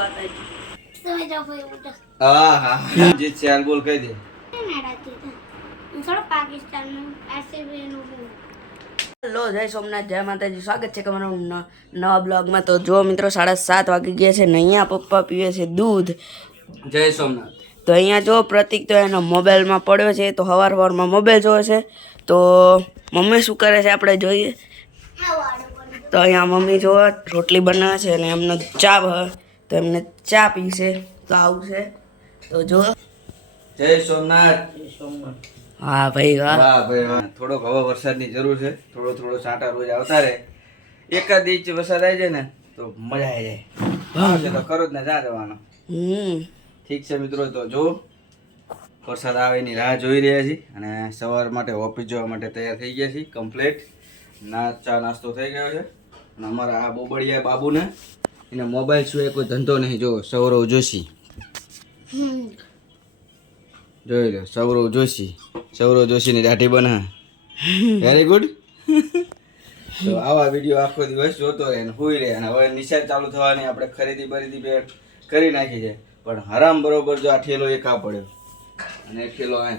તમે જાઓ ભાઈ ઉઠો હા હા જે ચાલ બોલ કહી દે. નાડાથી થોડો પાકિસ્તાનનું આરસીબી નું બોલ. હેલો જય સોમનાથ જય માતાજી. સ્વાગત છે તમારા નવા બ્લોગમાં. તો જો મિત્રો સાડા સાત વાગી ગયા છે ને અહીંયા પપ્પા પીવે છે દૂધ. જય સોમનાથ. તો અહીંયા જો પ્રતિક તો એનો મોબાઈલમાં પડ્યો છે તો હવાર સવારમાં મોબાઈલ જોવે છે. તો મમ્મી શું કરે છે આપણે જોઈએ. તો અહીંયા મમ્મી જો રોટલી બનાવે છે અને એમનો ચા તો એમને ચા પીશે તો આવશે તો જો. જય સોમનાથ. હા ભાઈ વાહ. વાહ ભાઈ વાહ. થોડોક હવે વરસાદની જરૂર છે. થોડો થોડો છાંટા રોજ આવતા રહે. એકાદ ઇંચ વરસાદ આવી જાય ને તો મજા આવી જાય. છે તો ખરો જ ને જા જવાનો. હમ. ઠીક છે મિત્રો તો જો. વરસાદ આવે એની રાહ જોઈ રહ્યા છીએ અને સવાર માટે ઓફિસ જવા માટે તૈયાર થઈ ગયા છીએ કમ્પ્લીટ. ના ચા નાસ્તો થઈ ગયો છે. અને અમારા આ બોબડિયા બાબુને એને મોબાઈલ સિવાય કોઈ ધંધો નહીં. જો સૌરવ જોશી. જોઈ લો સૌરવ જોશી. સૌરવ જોશીની દાઢી બના. વેરી ગુડ તો આવા વીડિયો આખો દિવસ જોતો રહે અને હુઈ રહે અને હવે નિશાળ ચાલુ થવાની આપણે ખરીદી બરીદી બે કરી નાખી છે. પણ હરામ બરોબર જો આ ઠેલો એક પડ્યો? અને ઠેલો આ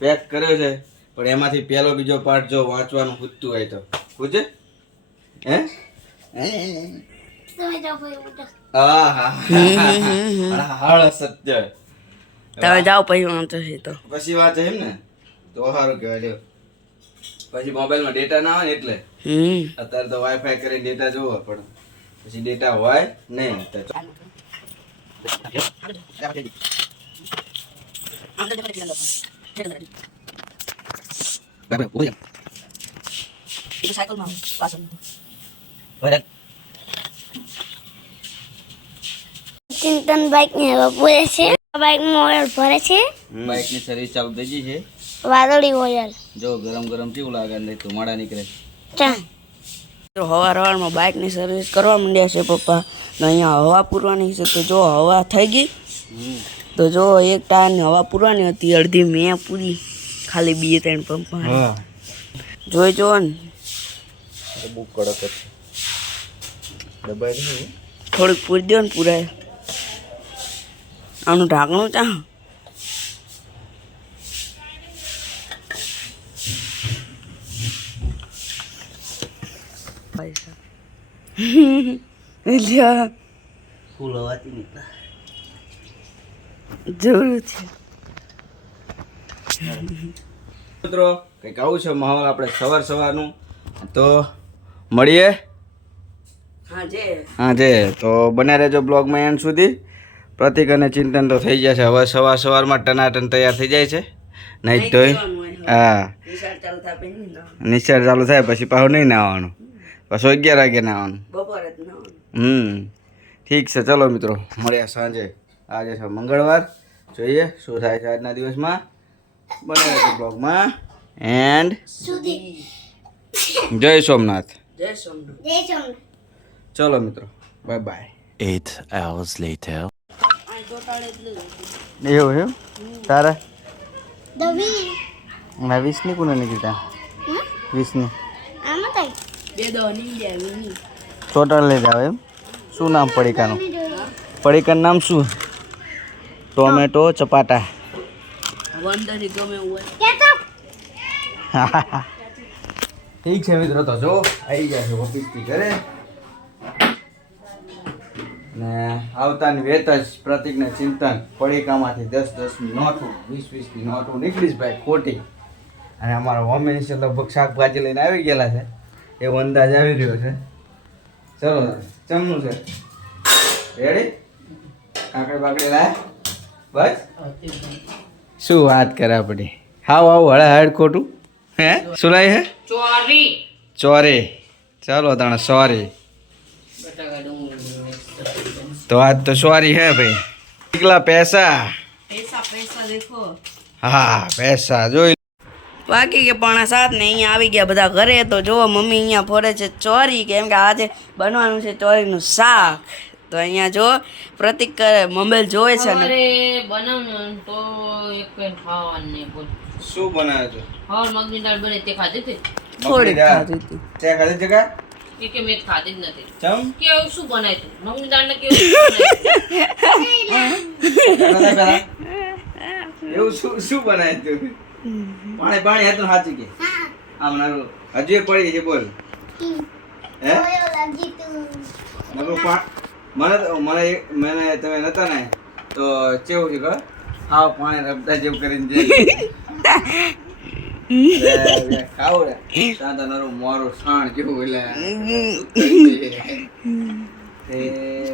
પેક કર્યો છે. પણ એમાંથી પહેલો બીજો પાર્ટ જો વાંચવાનું ખૂજતું હોય તો. ખૂજે હે? તમે જાઓ પછી વાંચો છે તો. પછી વાંચે એમ ને તો સારું કહેવાય પછી મોબાઈલમાં ડેટા ના હોય ને એટલે. અત્યારે તો વાઈફાઈ કરીને ડેટા જોવો પણ પછી ડેટા હોય નહીં તો ચિંતન બાઇક ને હવા પૂરે છે. બાઇકમાં ઓઇલ ભરે છે. બાઇકની સર્વિસ ચાલુ થઈ ગઈ છે. વાદળી ઓઇલ જો ગરમ ગરમ કેવું લાગે ને ધુમાડા નીકળે. ચા. સવાર સવારમાં બાઇકની સર્વિસ કરવા માંડ્યા છે પપ્પા. અહીંયા હવા પૂરવાની છે. તો જો હવા થઈ ગઈ. તો જો એક ટાયરની હવા પૂરવાની હતી. અડધી મેં પૂરી. ખાલી બે ત્રણ પંપ જોઈ જો ને. બહુ કડક જ છે દબાઈ દઉં થોડીક પૂરી દો ને પૂરાય. આનું ઢાંકણું ચા. જરૂર છે. મિત્રો કંઈક આવું છે માહોલ આપણે સવાર સવારનું. તો મળીએ. હા જે તો બને રહેજો બ્લોગમાં એન્ડ સુધી. પ્રતિક અને ચિંતન તો થઈ જશે. હવે સવાર સવારમાં ટનાટન તૈયાર થઈ જાય છે. નહીં તો હા. નિશાળ ચાલુ થાય પછી પછી નહીં નાવાનું. પાછું અગિયાર વાગે નાવાનું. બપોરે જ હમ. ઠીક છે ચલો મિત્રો. મળ્યા સાંજે. આજે છે મંગળવાર. જોઈએ શું થાય છે આજના દિવસમાં. બનાવે છે બ્લોગમાં એન્ડ જય સોમનાથ. જય સોમનાથ. જય સોમનાથ. ચલો મિત્રો. Bye bye Eight hours later. એવું એમ તારા? દવી ના વીસની કોને નહીં કીધા વીસની. આમાં થાય બે દો નહીં જાય વીની ચોટાડ લઈ જાવ એમ? શું નામ પડીકાનું? પડીકાનું નામ શું? ટોમેટો ચપાટા. ઠીક છે મિત્રો તો જો આવી ગયા છે ઓફિસથી ઘરે. ને આવતાની વેત જ પ્રતિકને ચિંતન. પડીકામાંથી દસ દસની નોટું વીસ વીસની નોટું નીકળીશ ભાઈ ખોટી. અને અમારા હોમ મિનિસ્ટર લગભગ શાકભાજી લઈને આવી ગયેલા છે. એવો અંદાજ આવી રહ્યો છે. ચલો ચમનું છે. રેડી કાકડી બાકડી લાય. બસ? શું વાત કરે આપણી? હાવ આવ હળે હળ ખોટું. હે? શું લાય હે? ચોરી. ચોરી. ચાલો તાણે સોરી. તો આજ તો સોરી હે ભાઈ. કેટલા પૈસા. પૈસા પૈસા દેખો. હા પૈસા જોઈ બાકી કે પણ સાત ને અહીંયા આવી ગયા બધા ઘરે. તો જો મમ્મી અહીંયા ફરે છે ચોરી. કેમ કે આજે બનવાનું છે ચોરીનું શાક. તો અહીંયા જો પ્રતિક કરે મોબાઈલ જોવે છે ને. બનાવવાનું તો એક પેન ખાવાનું નહીં બોલ શું બનાવ્યો છો? હા મગની દાળ બને તે ખાધી હતી. થોડી ખાધી હતી. તે ખાધી હતી કા? એ કે મેં ખાધી જ નથી. ચમ? કેવું શું બનાય તું? મગની દાળ ને કેવું શું બનાય પેલા એવું શું શું બનાય તું? પાણી પાણી હતું સાચું કે? આમ નાનું. હજુ એ પડી છે બોલ. હે? મને મને મને તમે નતા ને તો કેવું છે ખબર? હાવ પાણી રબતા જેવું કરીને મોરું છાણ જેવું એટલે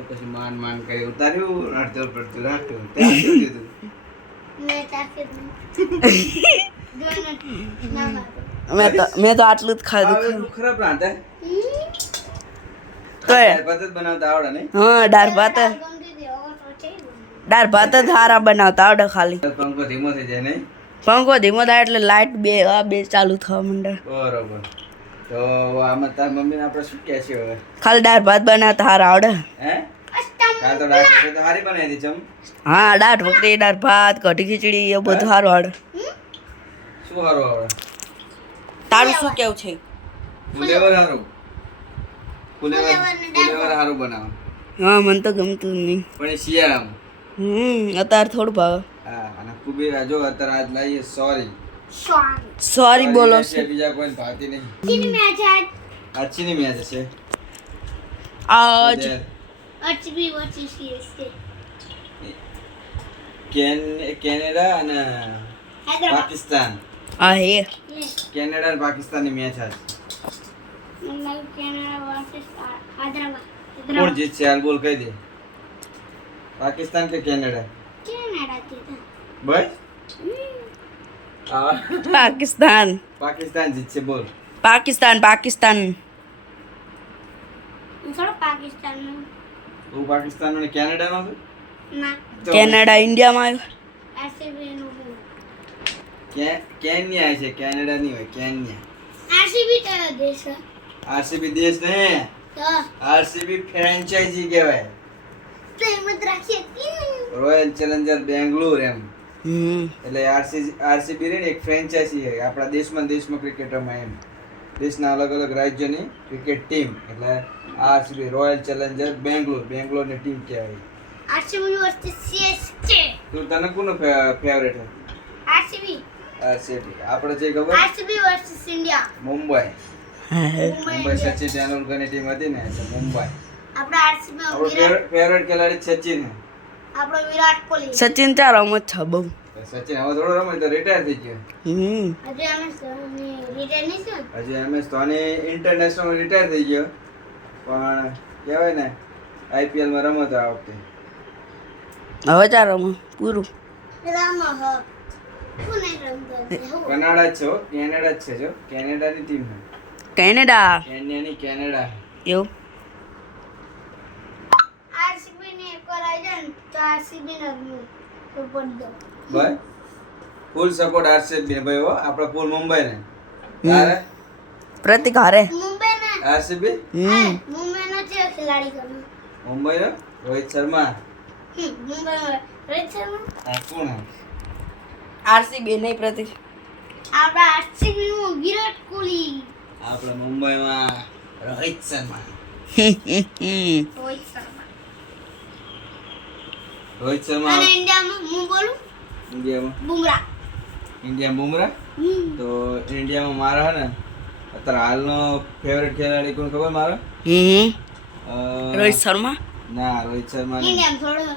પછી માન માન કરી ઉતાર્યું અડધો પડતું રાખ્યું ત્યાં શું મેં તો મેં તો આટલું જ ખાધું ખરાબ રાંધે દાળ ભાત જ બનાવતા આવડે નહીં. હા દાળ ભાત દાળ ભાત જ સારા બનાવતા આવડે ખાલી. પંખો ધીમો થઈ જાય નહીં. પંખો ધીમો થાય એટલે લાઈટ બે આ બે ચાલુ થવા માંડે. બરોબર. તો આમાં તાર મમ્મીને આપણે શું કહે છે હવે? ખાલી દાળ ભાત બનાવતા તાર આવડે. હે? કાલ તો દાળ ભાત તો હારી બનાવી દીધી જમ હા દાળ ઢોકળી દાળ ભાત કઢી ખીચડી એ બધું સારું આવડે. શું હારું આવડે? તારું શું કેવું છે? ફુલેવર હારું. ફુલેવર ફુલેવર હારું બનાવ. હા મને તો ગમતું નહીં. પણ શિયાળામાં. હમ અત્યારે થોડું ભાવે. અને કુબેર આજો અત્યારે આજ લાવીએ સોરી. સોરી. બોલો બીજા કોઈ ભાતી નહીં. આછી ની મેચ છે. આજ. અચબી વચ્ચે સીએસકે કેન કેનેડા અને પાકિસ્તાન. આ હે કેનેડા અને પાકિસ્તાનની મેચ આજ. કોણ જીતશે હાલ બોલ કહી દે. પાકિસ્તાન કે કેનેડા? कनाडा जीता બસ હા પાકિસ્તાન પાકિસ્તાન જીતશે બોલ પાકિસ્તાન પાકિસ્તાન थोड़ा पाकिस्तान में તું પાકિસ્તાન અને કેનેડાનો છે ना તો કેનેડા ઇન્ડિયામાં આવ્યું ऐसे भी नो કે- કેન્યા છે કેનેડા નહીં હોય કેન્યા ऐसे भी तो देश है આરસીબી દેશ ને तो આરસીબી ફ્રેન્ચાઇઝી કહેવાય तो मत रखिए રોયલ ચેલેન્જર બેંગ્લોર એમ. એટલે આરસી આરસીબી રે એક ફ્રેન્ચાઇઝી આપણા દેશમાં દેશમાં ક્રિકેટ રમાય એમ. દેશના અલગ અલગ રાજ્યની ક્રિકેટ ટીમ એટલે આરસીબી રોયલ ચેલેન્જર બેંગ્લોર બેંગ્લોરની ટીમ કહેવાય. આરસીબી વર્સેસ સીએસકે તો તને કોનો ફેવરેટ હતો આરસીબી આરસીબી આપણે જે ખબર? RCB versus India Mumbai. Mumbai Sachin તેંડુલકરની team હતી ને એટલે મુંબઈ. આપણા આરસીબી ફેવરેટ ખેલાડી સચિન. હે આપણો વિરાટ કોહલી. સચિન ચાર રમત છે બહુ. સચિન હવે થોડો રમે તો રિટાયર થઈ ગયો. હમ. હજુ અમે ધોની રિટાયર નહીં છે હજી એમ ધોની ઇન્ટરનેશનલ રિટાયર થઈ ગયો. પણ કહેવાય ને આઈપીએલમાં રમતો આ વખતે. હવે ચાર રમત પૂરું. રમો હો. કનાડા જ છે કેનેડા જ છે જો. કેનેડાની ટીમ છે. કેનેડા? કેન્યાની કેનેડા એવું? આરસીબી ને એક વાર જાય ને તો આરસીબી ને રમવું દો ભાઈ ફૂલ સપોર્ટ આરસીબી ભાઈ હો. આપણા ફૂલ મુંબઈ ને. તારે? પ્રતિક હારે. મુંબઈ ને. આરસીબી હમ. મુંબઈ નો છે ખેલાડી ગમે મુંબઈ નો? રોહિત શર્મા? હમ, મુંબઈ રોહિત શર્મા? આ કોણ આરસીબી નહીં પ્રતિક. આપણા આરસીબી નું વિરાટ કોહલી. આપણા મુંબઈમાં રોહિત શર્મા. રોહિત શર્મા. રોહિત શર્મા અને ઇન્ડિયામાં હું બોલું? ઇન્ડિયામાં? બુમરાહ. ઇન્ડિયા બુમરા તો ઇન્ડિયામાં મારા હે ને અત્યારે હાલનો ફેવરેટ ખેલાડી કોણ ખબર મારો? હમ. રોહિત શર્મા? ના રોહિત શર્મા ઇન્ડિયામાં થોડો.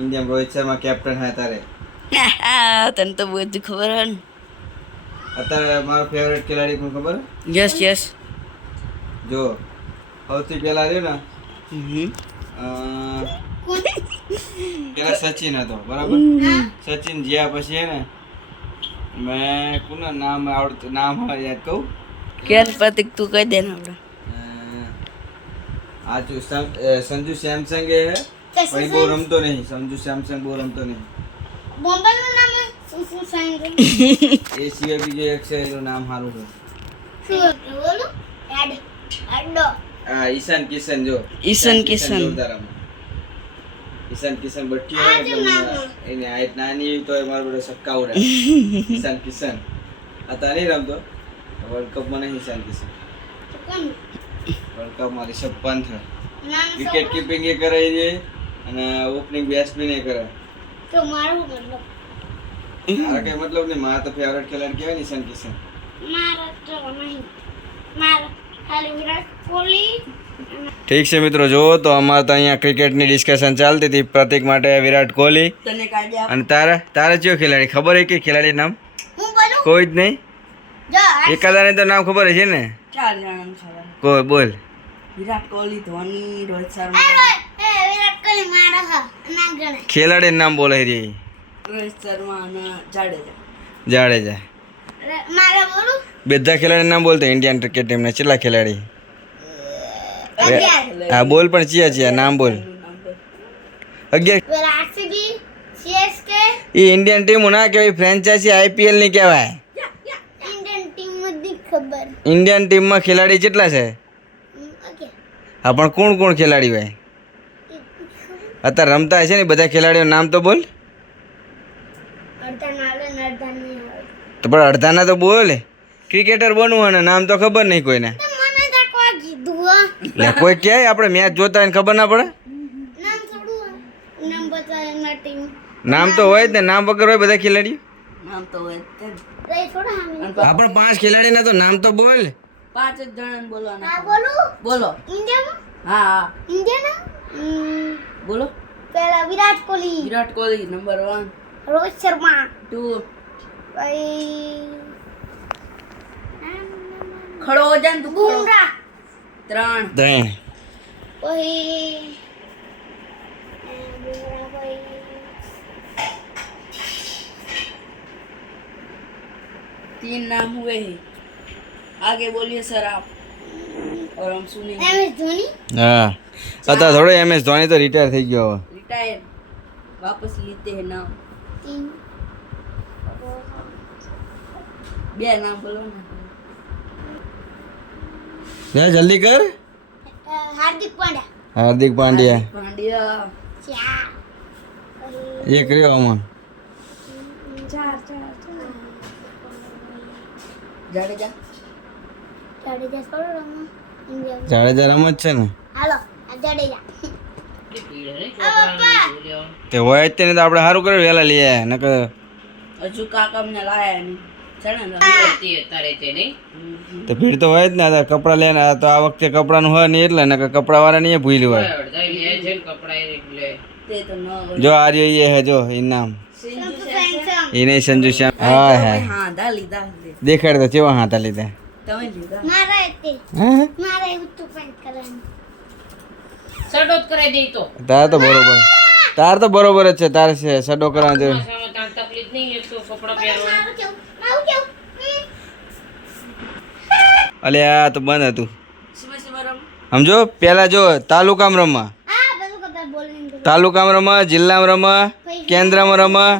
ઇન્ડિયામાં રોહિત શર્મા કેપ્ટન હે તારે તને તો બધું ખબર હે ને. અત્યારે મારો ફેવરેટ ખેલાડી કોણ ખબર? યસ યસ જો સૌથી પહેલા રહ્યો ને પેલા સચિન હતો બરાબર? સચિન જ્યાં પછી હે ને મેં કોના નામ આવડતું નામ હવે યાદ કહું કેન પ્રતિક તું કહી દે ને આપણે. આ જો સંજુ સેમસંગ એ હે? પણ બહુ રમતો નહીં સંજુ સેમસંગ બહુ રમતો નહીં. બોમ્બે નું નામ શું શું એ સિવાય બીજો એક છે એનું નામ સારું છે. શું બોલું? એડ એડો આ ઈશાન કિશન જો. ઈશાન કિશન. જોરદાર રમે. ઈશાન કિશન બટ્ટી હોય એટલે એની હાઈટ નાની તો એ મારો બધો સક્કા ઉડે કિસાન કિશન અત્યારે નહીં રમતો? વર્લ્ડ કપમાં નહીં કિસાન કિશન કોણ? વર્લ્ડ કપમાં રિષભ પંત નાનું વિકેટ કીપિંગ એ કરે છે અને ઓપનિંગ બેટ્સમેન એ કરે તો મારો મતલબ. મારા કઈ મતલબ નહીં. મારા તો ફેવરેટ ખેલાડી કહેવાય નિશાન કિશન મારા તો નહીં. મારા ખાલી વિરાટ કોહલી ઠીક છે મિત્રો જુઓ તો અમારે તો અહીંયા ક્રિકેટની ડિસ્કશન ચાલતી હતી. પ્રતિક માટે વિરાટ કોહલી અને તારા તારા કયો ખેલાડી? ખબર હે કે ખેલાડી નામ? કોઈ જ નહીં? જો એકાદાને તો નામ ખબર છે ને કોઈ બોલ. વિરાટ કોહલી ધોની રોહિત શર્મા. રોય, એ વિરાટ કોહલી મારા હા ના ગણે. ખેલાડી નામ બોલે રે રોહિત શર્મા અને જાડેજા. જાડેજા. રે- મારે બોલું? બધા ખેલાડી નામ બોલતો ઇન્ડિયન ક્રિકેટ ટીમના કેટલા ખેલાડી? હા બોલ પણ ચિયા ચિયા નામ બોલ. અગિયાર. એ ઇન્ડિયન ટીમ ના કહેવાય ફ્રેન્ચાઇઝી આઈપીએલની કહેવાય. ઇન્ડિયન ટીમમાં ખેલાડી કેટલા છે? હા પણ કોણ કોણ ખેલાડી ભાઈ અત્યારે રમતા હશે ને બધા ખેલાડીઓ નામ તો બોલ. તો પણ અડધાના તો બોલે. ક્રિકેટર બનવું અને નામ તો ખબર નહીં કોઈને તો મને તો કોઈ કીધું હો. લે કોઈ ક્યાંય આપણે મેચ જોતા હોય ખબર ના પડે? નામ તો હોય જ ને નામ વગર હોય બધા ખેલાડીઓ. નામ તો હોય આપણે પાંચ ખેલાડીના તો નામ તો બોલ. પાંચ જ જણાને બોલવાના હા બોલું. બોલો. ઇન્ડિયામાં? હા હા. ઇન્ડિયાના? બોલો. પેલા Virat Kohli. Virat Kohli number one Rohit Sharma. 2 ભાઈ ખડો હો જા તું બુમરાહ. ત્રણ ત્રણ પછી અ, બુમરાહ પછી तीन नाम हुए हैं आगे बोलिए सर आप और हम सुनेंगे એમ એસ ધોની હા અત્યારે થોડો એમ એસ ધોની તો રિટાયર થઈ ગયો હવે रिटायर वापस लेते हैं नाम ટીમ बे नाम बोलो ना જય જલ્દી કર. હાર્દિક પાંડ્યા. હાર્દિક પાંડ્યા. પાંડ્યા. એક રહ્યો આમાં જાડેજા? જાડેજા જ છે ને? હાલો જાડેજા. તે હોય તેને તો આપણે સારું કરે વહેલા લઈએ નકર હજુ કાકા લાયા તો ભીડ તો હોય જ ને કપડા લઈને તો આ વખતે કપડાનું હોય નહીં એટલે ને કપડા વાળા નહીં ભૂલ્યું હોય. જો આ રહ્યો એ હે જો ઇનામ એને સંજુ શ્યામ હા હા. દેખાડ તો કેવા હાથા લીધા? તાર તો બરોબર. તાર તો બરોબર જ છે તારે છે સડો કરવાનો તકલીફ નહીં અલ્યા આ તો બંધ હતું. સમજો પહેલાં જો તાલુકામાં રમવા. તાલુકામાં રમવા જિલ્લામાં રમવા કેન્દ્રમાં રમવા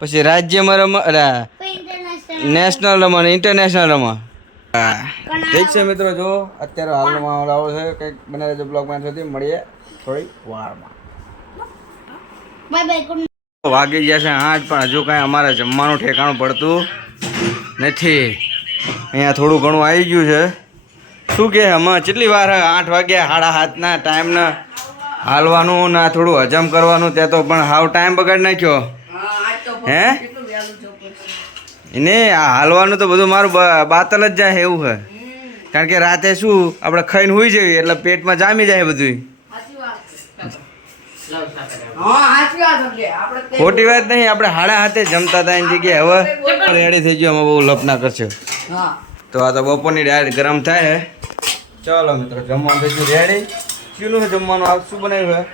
પછી રાજ્યમાં રમવા અલ્યા નેશનલ રમવા. ઇન્ટરનેશનલ રમવા ઠીક છે મિત્રો જો અત્યારે હાલનો માહોલ આવો છે. કંઈક બને બ્લોગમાં મળીએ થોડી વારમાં. વાગી ગયા છે આઠ પણ હજુ કાંઈ અમારે જમવાનું ઠેકાણું પડતું નથી. અહીંયા થોડું ઘણું આવી ગયું છે. શું કે, હમણાં કેટલી વાર આઠ વાગ્યા સાડા હાથના ટાઈમના હાલવાનું ના થોડું હજમ કરવાનું ત્યાં તો પણ હાવ ટાઈમ બગાડ નાખ્યો. હે? ને આ હાલવાનું તો બધું મારું બાતલ જ જાય એવું છે. કારણ કે રાતે શું, આપણે ખાઈને હોઈ જઈએ એટલે પેટમાં જામી જાય બધું ખોટી વાત નહીં આપણે હાડા હાથે જમતા હતા એની જગ્યાએ. હવે રેડી થઈ ગયો અમે બહુ લપના કરશો. તો આ તો બપોરની ડાયરેક્ટ ગરમ થાય ચાલો મિત્રો જમવાનું થઈ ગયું રેડી ચીનું છે જમવાનું? આપ શું બનાવ્યું હે?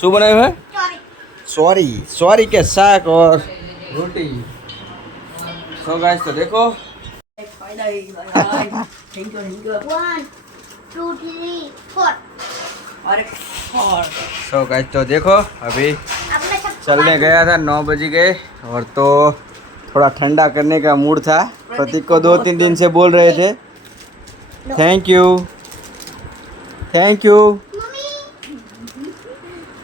શું બનાવ્યું હે? સોરી સોરી કે શાક ઓર રોટી. સો ગાઈસ તો દેખો. Thank you thank you. 1 2 3 4 और सो गाइस तो देखो अभी चलने गया था नौ बज गए और तो थोड़ा ठंडा करने का मूड था। प्रतीक को दो तीन दिन से बोल रहे थे। थैंक यू थैंक यू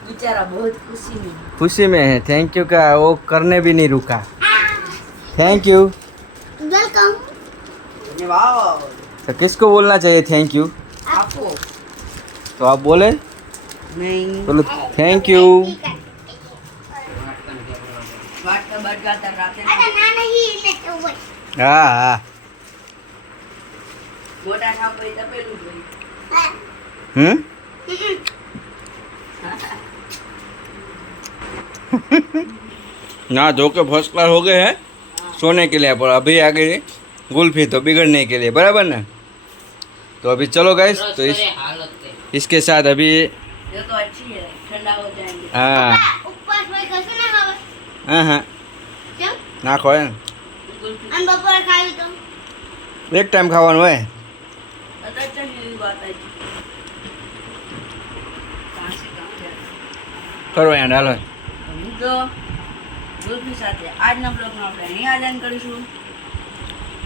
बेचारा बहुत खुशी में। खुशी में है। थैंक यू का वो करने भी नहीं रुका। थैंक यू वेलकम तो किसको बोलना चाहिए थैंक यू आपको। तो आप बोले? नहीं। थैंक यू हाँ, हाँ। हम्म? ना धो के फ़र्स्ट क्लास हो गए हैं सोने के लिए पर अभी आ गई गुल्फी तो बिगड़ने के लिए बराबर ना? तो अभी चलो गए तो इस इसके साथ अभी तो अच्छी है ठंडा हो जाएंगे। हाँ। हाँ हाँ। ના ખોય ને બપોરે ખાવી તો એક કરો યાર હાલો તો ગુલ્ફી સાથે આજના બ્લોગમાં આપણે અહીં આદાન કરીશું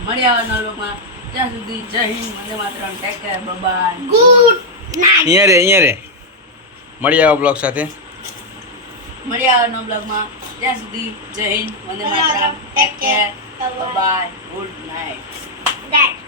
મળ્યા આવવાના બ્લોગમાં ત્યાં સુધી જય હિન્દ વંદે માતરમ. ટેક કેર બાય ગુડ અહીંયા રે અહીંયા રે. મળી આવો બ્લોગ સાથે. મળ્યા બ્લોગ બ્લોગમાં. ત્યાં સુધી જય હિન્દ વંદે માતરમ. Take care bye good night